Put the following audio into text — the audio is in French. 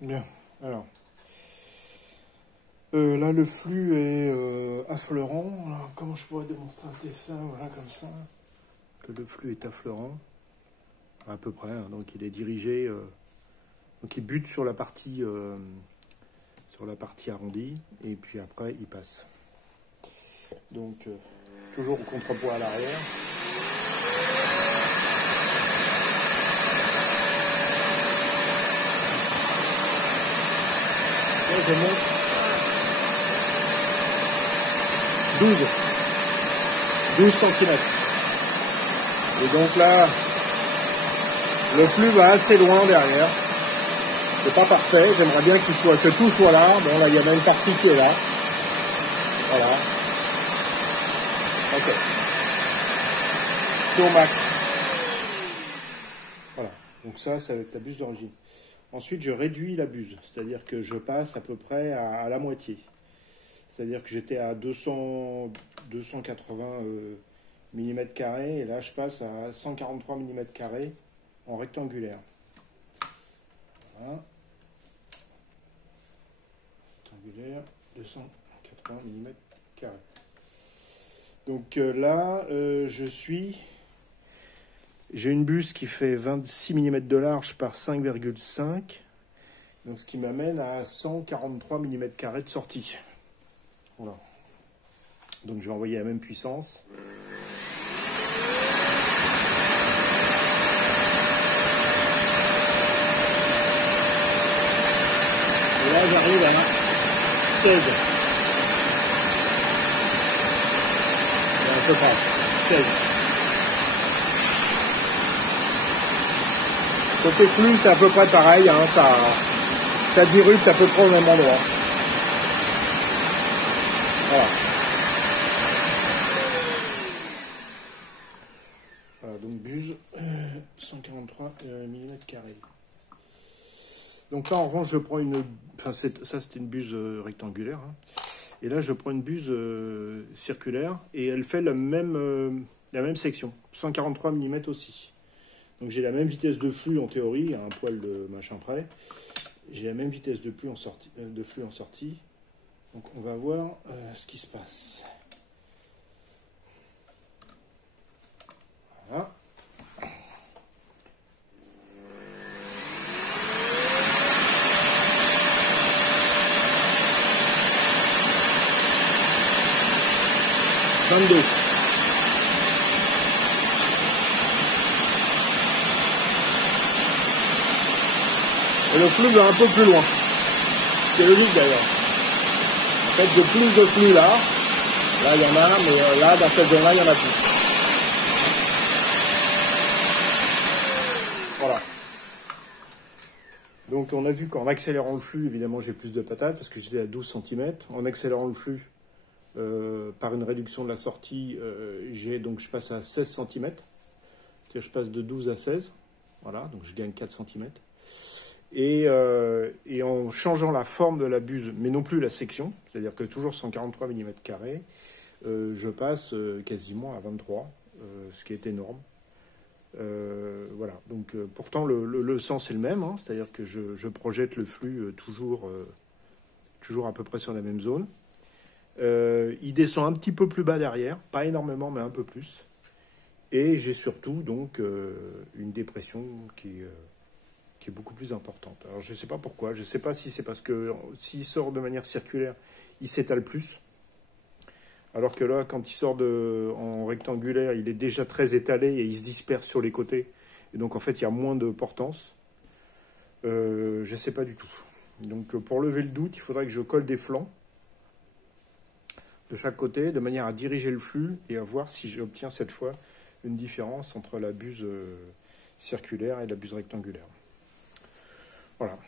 Bien, alors. Là, le flux est affleurant. Alors, comment je pourrais démontrer ça? Voilà, comme ça. Que le flux est affleurant. À peu près. Hein, donc, il est dirigé. Donc, il bute sur la partie arrondie. Et puis après, il passe. Donc, toujours au contrepoids à l'arrière. Là, je monte 12 cm. Et donc là, le flux va assez loin derrière. C'est pas parfait. J'aimerais bien que tout soit là. Bon, là, il y a même une partie qui est là. Voilà. Ok. C'est au max. Voilà. Donc ça va être la buse d'origine. Ensuite, je réduis la buse. C'est-à-dire que je passe à peu près à la moitié. C'est-à-dire que j'étais à 280 mm carrés et là je passe à 143 mm carrés en rectangulaire. Voilà. Rectangulaire, 280 mm carrés. Donc là, j'ai une buse qui fait 26 mm de large par 5,5. Donc ce qui m'amène à 143 mm carrés de sortie. Voilà. Donc je vais envoyer la même puissance. Et là j'arrive à 16. Un peu pas. 16. Côté flux c'est à peu près pareil, hein, ça dirute à peu près au même endroit. Voilà. Voilà, donc buse 143 mm carrés. Donc là en revanche je prends une... Enfin ça c'était une buse rectangulaire. Hein. Et là je prends une buse circulaire et elle fait la même section. 143 mm aussi. Donc j'ai la même vitesse de flux en théorie, à un poil de machin près. J'ai la même vitesse de flux en sortie. Donc on va voir ce qui se passe. Voilà. Et le flux va un peu plus loin. C'est logique d'ailleurs. En fait, de flux là. Là, il y en a, mais là, dans cette zone-là, il n'y en a plus. Voilà. Donc, on a vu qu'en accélérant le flux, évidemment, j'ai plus de patates parce que j'étais à 12 cm. En accélérant le flux, par une réduction de la sortie, je passe à 16 cm. C'est-à-dire je passe de 12 à 16. Voilà, donc je gagne 4 cm. Et en changeant la forme de la buse, mais non plus la section, c'est-à-dire que toujours 143 mm carrés, je passe quasiment à 23, ce qui est énorme. Voilà, donc pourtant le sens est le même, hein, c'est-à-dire que je projette le flux toujours à peu près sur la même zone. Il descend un petit peu plus bas derrière, pas énormément, mais un peu plus. Et j'ai surtout donc une dépression qui est beaucoup plus importante. Alors je ne sais pas pourquoi, je ne sais pas si c'est parce que s'il sort de manière circulaire, il s'étale plus. Alors que là, quand il sort en rectangulaire, il est déjà très étalé et il se disperse sur les côtés. Et donc en fait, il y a moins de portance. Je ne sais pas du tout. Donc pour lever le doute, il faudrait que je colle des flancs de chaque côté, de manière à diriger le flux et à voir si j'obtiens cette fois une différence entre la buse circulaire et la buse rectangulaire. Voilà.